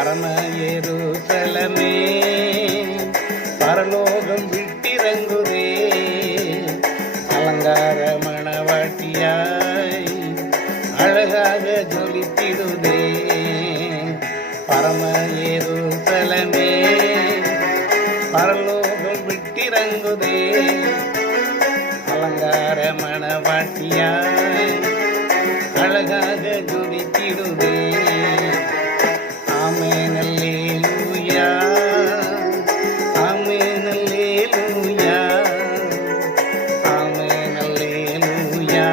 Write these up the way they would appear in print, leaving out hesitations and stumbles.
பரம எருசலமே பரலோகம் விட்டிறங்குதே, அலங்கார மணவாட்டியாய் அழகாக ஜொலித்திடுதே. பரம எருசலமே பரலோகம் விட்டிறங்குதே, அலங்கார மணவாட்டியாய் அழகாக ஜொலித்திடுதே. ஆமென் அல்லேலூயா, ஆமென் அல்லேலூயா, ஆமென் அல்லேலூயா,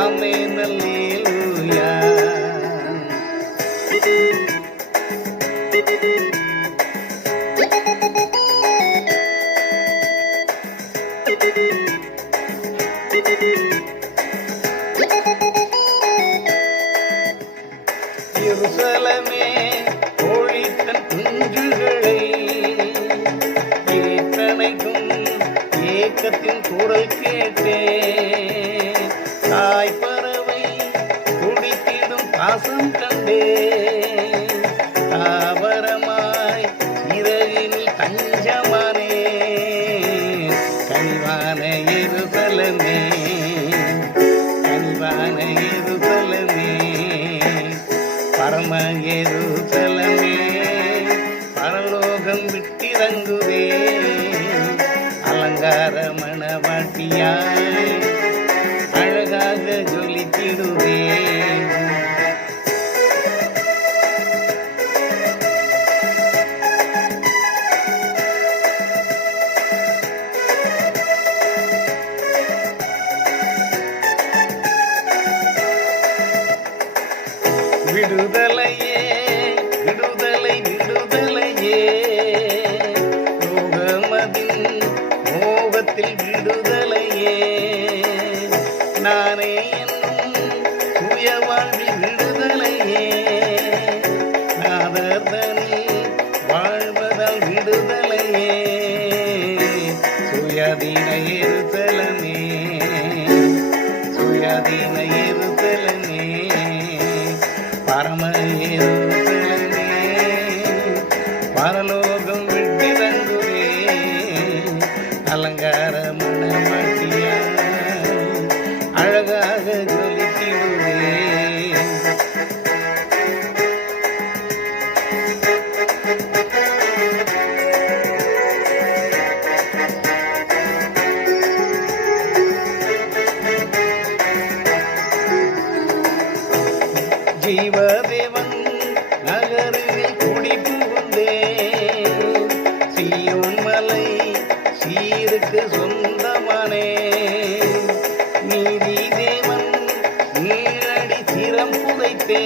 ஆமென் அல்லேலூயா. எருசலமே கோழி தன் குஞ்சுகளை ஏற்றணைக்கும் ஏக்கத்தின் குரல் கேட்டே, தாய் பறவை துடித்திடும் பாசம் கண்டே, தாவரமாய் இறகினில் தஞ்சமானே. கனிவான எருசலமே, கனிவான எருசலமே, பரம எருசலமே பரலோகம் விட்டிறங்குதே, அலங்கார மணவாட்டியாய் அழகாக ஜொலித்திடுவே. விடுதலையே விடுதலை விடுதலையே, லோகமதின் மோகத்தில் விடுதலையே, நானே என்னும் சுய வாழ்வில் விடுதலையே, நாதர்தனில் வாழ்வதால் விடுதலையே. சுயாதீன எருசலமே, சுயாதீன எருசலமே, பரம எருசலமே பரலோகம் விட்டிறங்குதே, அலங்கார மணவாட்டியாய் அழகாக ஜொலித்திடுவே. ஜீவதேவன் நகரில் குடி புகுந்தே, சீயோன் மலை சீருக்கு சொந்தமானே. நீதி தேவன் நீழடி சிரம் புதைத்தே,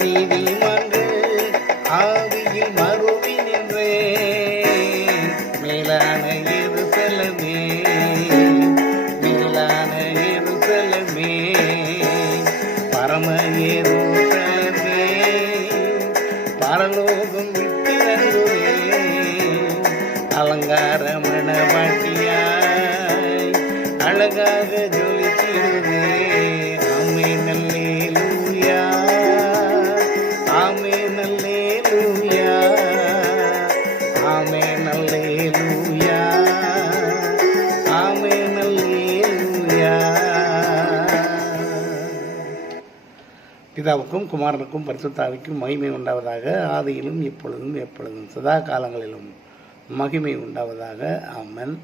நீதிமன்கள் ஆவியில் மறுவி நின்றே. மேலான எருசலமே, மேலான எருசலமே, பரம எருசலமே பரலோகம் விட்டிறங்குதே, அலங்கார மணவாட்டியாய் அழகாக ஜொலித்திடுவே. ஆமென் அல்லேலூயா, ஆமென் அல்லேலூயா, ஆமென் அல்லேலூயா, ஆமென் அல்லேலூயா. பிதாவுக்கும் குமாரனுக்கும் பரிசுத்த ஆவிக்கும் மகிமை உண்டாவதாக, ஆதியிலும் இப்பொழுதும் எப்பொழுதும் சதா காலங்களிலும் மகிமை உண்டாவதாக. ஆமென்.